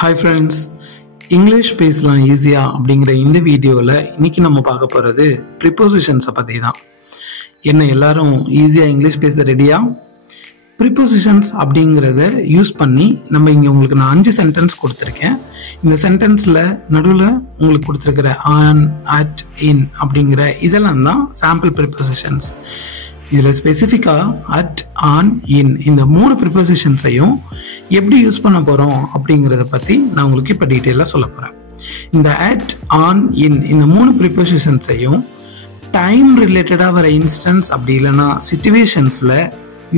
Hi friends, English பேசலாம் ஈஸியா அப்படிங்கிற இந்த வீடியோவில் இன்னைக்கு நம்ம பார்க்க போகிறது ப்ரிப்போசிஷன்ஸை பற்றி தான். என்ன எல்லாரும் ஈஸியாக இங்கிலீஷ் பேச ரெடியா? ப்ரிப்போசிஷன்ஸ் அப்படிங்கிறத யூஸ் பண்ணி நம்ம இங்கே உங்களுக்கு நான் 5 சென்டென்ஸ் கொடுத்துருக்கேன். இந்த சென்டென்ஸில் நடுவில் உங்களுக்கு கொடுத்துருக்கிற ஆன், அட், இன் அப்படிங்கிற இதெல்லாம் தான் சாம்பிள் ப்ரிப்போசிஷன்ஸ். இதில் ஸ்பெசிஃபிக்காக அட், ஆன், இன் இந்த 3 ப்ரிப்போசிஷன்ஸையும் எப்படி யூஸ் பண்ண போகிறோம் அப்படிங்கிறத பற்றி நான் உங்களுக்கு இப்போ டீட்டெயிலாக சொல்ல போகிறேன். இந்த அட், ஆன், இன் இந்த 3 ப்ரிப்போசிஷன்ஸையும் டைம் ரிலேட்டடாக வர இன்ஸ்டன்ஸ் அப்படி இல்லைன்னா சிச்சுவேஷன்ஸில்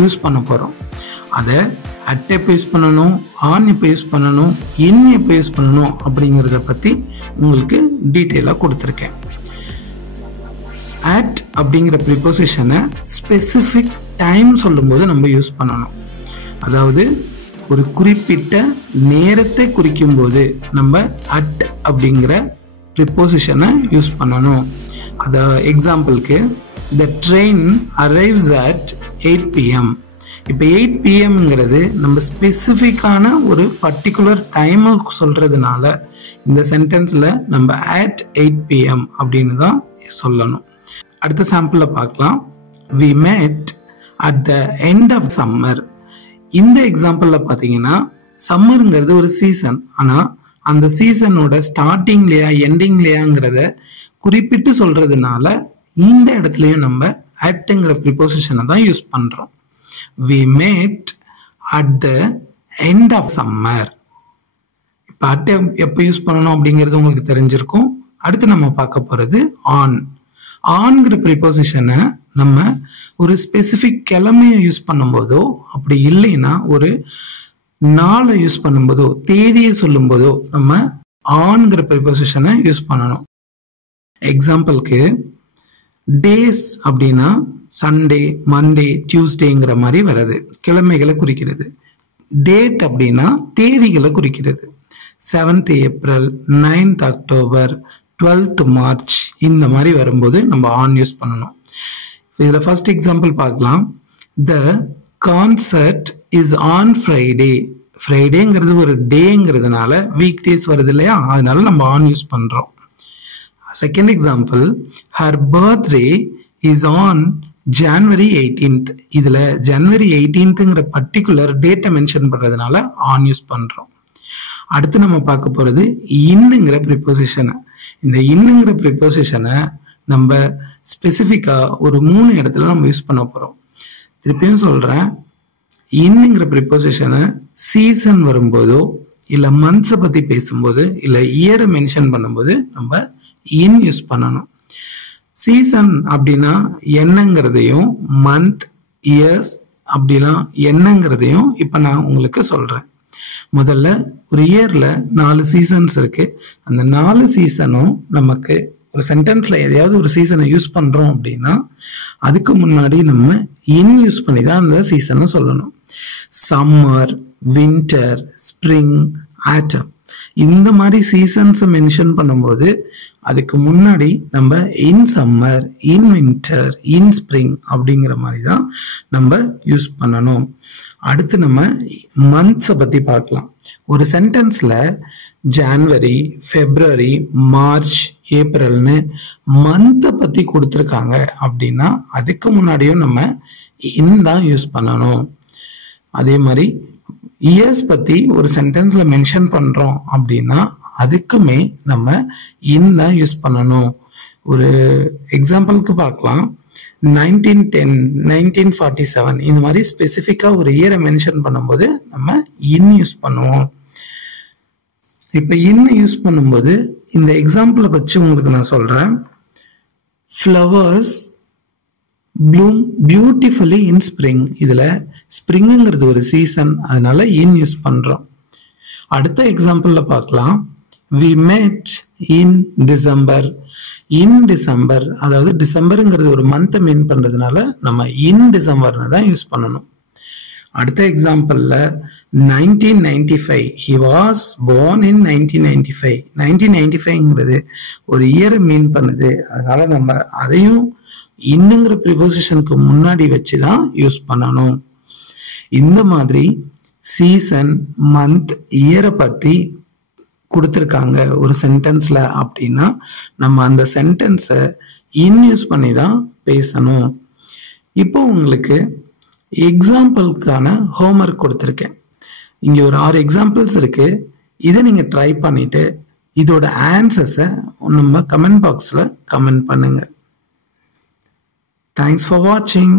யூஸ் பண்ண போகிறோம். அதை அட் எப்போ யூஸ் பண்ணணும், ஆன் எப்போ யூஸ் பண்ணணும், இன் எப்போ யூஸ் பண்ணணும் அப்படிங்கிறத பற்றி உங்களுக்கு டீட்டெயிலாக கொடுத்துருக்கேன். அட் அப்படிங்கிற ப்ரிப்போசிஷனை ஸ்பெசிஃபிக் டைம் சொல்லும்போது நம்ம யூஸ் பண்ணணும். அதாவது ஒரு குறிப்பிட்ட நேரத்தை குறிக்கும் போது நம்ம அட் அப்படிங்கிற ப்ரிப்போசிஷனை யூஸ் பண்ணணும். அதை எக்ஸாம்பிளுக்கு the train arrives at 8 PM. இப்போ 8 PMங்கிறது நம்ம ஸ்பெசிஃபிக்கான ஒரு பர்டிகுலர் டைமை சொல்றதுனால இந்த சென்டென்ஸில் நம்ம at 8 PM அப்படின்னு தான் சொல்லணும். அடுத்த சாம்பிளில் பார்க்கலாம். We met at the end of summer. இந்த எக்ஸாம்பிளில் பார்த்தீங்கன்னா சம்மருங்கிறது ஒரு சீசன், ஆனால் அந்த சீசனோட ஸ்டார்டிங்லையா எண்டிங்லையாங்கிறத குறிப்பிட்டு சொல்றதுனால இந்த இடத்துலையும் நம்ம அட்ங்கிற ப்ரிப்போசிஷனை தான் யூஸ் பண்றோம். We met at the end of summer. இப்போ அட் எப்போ யூஸ் பண்ணணும் அப்படிங்கிறது உங்களுக்கு தெரிஞ்சிருக்கும். அடுத்து நம்ம பார்க்க போறது ஆன். ஆன்கிற ப்ரிப்போசிஷனை நம்ம ஒரு ஸ்பெசிஃபிக் கிழமையை யூஸ் பண்ணும்போதோ அப்படி இல்லைன்னா ஒரு நாளை யூஸ் பண்ணும்போதோ தேதியை சொல்லும் போதோ நம்ம ஆன்கிற ப்ரிப்போசிஷனை யூஸ் பண்ணணும். எக்ஸாம்பிளுக்கு டேஸ் அப்படின்னா சண்டே, மண்டே, டியூஸ்டேங்கிற மாதிரி வர்றது கிழமைகளை குறிக்கிறது. டேட் அப்படின்னா தேதிகளை குறிக்கிறது. 7th April, 9th October, 12th March இந்த மாதிரி வரும்போது நம்ம ஆன் யூஸ் பண்ணணும். இதில் ஃபர்ஸ்ட் எக்ஸாம்பிள் பார்க்கலாம். The concert is on Friday. ஃப்ரைடேங்கிறது ஒரு டேங்கிறதுனால வீக் டேஸ் வருது இல்லையா, அதனால நம்ம ஆன் யூஸ் பண்றோம். Second example, her birthday is on January 18th. இதுல January 18thங்கிற பர்டிகுலர் டேட்டை மென்ஷன் பண்றதுனால ஆன் யூஸ் பண்றோம். அடுத்து நம்ம பார்க்க போறது இன்னுங்கிற ப்ரிப்போசிஷனை. இந்த இன்னுங்கிற ப்ரிப்போசிஷனை நம்ம ஸ்பெசிஃபிக்கா ஒரு 3 இடத்துல நம்ம யூஸ் பண்ண போறோம். திருப்பியும் சொல்றேன், இன்னுங்கிற ப்ரிப்போசிஷனை சீசன் வரும்போதோ இல்ல மந்த்ஸை பத்தி பேசும்போது இல்ல இயரை மென்ஷன் பண்ணும்போது நம்ம இன் யூஸ் பண்ணணும். சீசன் அப்படின்னா என்னங்கிறதையும் மந்த், இயர்ஸ் அப்படின்னா என்னங்கிறதையும் இப்ப நான் உங்களுக்கு சொல்றேன். முதல்ல ஒரு இயர்ல 4 சீசன்ஸ் இருக்கு. அந்த 4 சீசனும் நமக்கு ஒரு சென்டென்ஸ்ல எதையாவது ஒரு சீசனை யூஸ் பண்றோம் அப்படின்னா அதுக்கு முன்னாடி நம்ம இன் யூஸ் பண்ணி தான் அந்த சீசனை சொல்லணும். சம்மர், வின்டர், ஸ்ப்ரிங், ஆட்டம் இந்த மாதிரி சீசன்ஸ் மென்ஷன் பண்ணும்போது அதுக்கு முன்னாடி நம்ம இன் சம்மர், இன் வின்டர், இன் ஸ்ப்ரிங் அப்படிங்கிற மாதிரி தான் நம்ம யூஸ் பண்ணணும். அடுத்து நம்ம மந்த்ஸை பத்தி பார்க்கலாம். ஒரு சென்டென்ஸ்ல ஜான்வரி, பிப்ரவரி, மார்ச், ஏப்ரல்னு மந்த்தை பத்தி கொடுத்துருக்காங்க அப்படின்னா அதுக்கு முன்னாடியும் நம்ம இன் தான் யூஸ் பண்ணணும். அதே மாதிரி இயர்ஸ் பத்தி ஒரு சென்டென்ஸ்ல மென்ஷன் பண்றோம் அப்படின்னா அதுக்குமே நம்ம இன் தான் யூஸ் பண்ணணும். ஒரு எக்ஸாம்பிளுக்கு பார்க்கலாம். 1910, 1947 இந்த மாதிரி ஸ்பெசிஃபிக்கா ஒரு இயரை மென்ஷன் பண்ணும்போது நம்ம இன் யூஸ் பண்ணுவோம். இப்ப இன் யூஸ் பண்ணும்போது இந்த எக்ஸாம்பிளை வச்சு உங்களுக்கு நான் சொல்றேன். ஃப்ளவர்ஸ் ப்ளூம் பியூட்டிஃபுல்லி இன் ஸ்ப்ரிங். இதுல ஸ்ப்ரிங்ங்கிறது ஒரு சீசன், அதனால இன் யூஸ் பண்றோம். அடுத்த எக்ஸாம்பிள்ல பார்க்கலாம். we met in December. in December அதாவது டிசம்பருங்கிறது ஒரு மந்த் மீன் பண்றதுனால நம்ம இன் டிசம்பர்னு தான் யூஸ் பண்ணணும். அடுத்த எக்ஸாம்பிள்ல 1995 he was born in 1995. 1995ங்கிறது ஒரு இயர் மீன் பண்ணுது, அதனால நம்ம அதையும் இன்னுங்கிற ப்ரிப்போசிஷனுக்கு முன்னாடி வச்சுதான் யூஸ் பண்ணணும். இந்த மாதிரி சீசன், மந்த், இயரை பத்தி கொடுத்துருக்காங்க ஒரு சென்டென்ஸ்ல அப்படின்னா நம்ம அந்த சென்டென்ஸை யூஸ் பண்ணி தான் பேசணும். இப்போ உங்களுக்கு எக்ஸாம்பிளுக்கான ஹோம்ஒர்க் கொடுத்துருக்கேன். இங்க ஒரு 6 எக்ஸாம்பிள்ஸ் இருக்கு. இதை நீங்க ட்ரை பண்ணிட்டு இதோட ஆன்சர்ஸை நம்ம கமெண்ட் பாக்ஸ்ல கமெண்ட் பண்ணுங்க. தேங்க்ஸ் ஃபார் வாட்சிங்.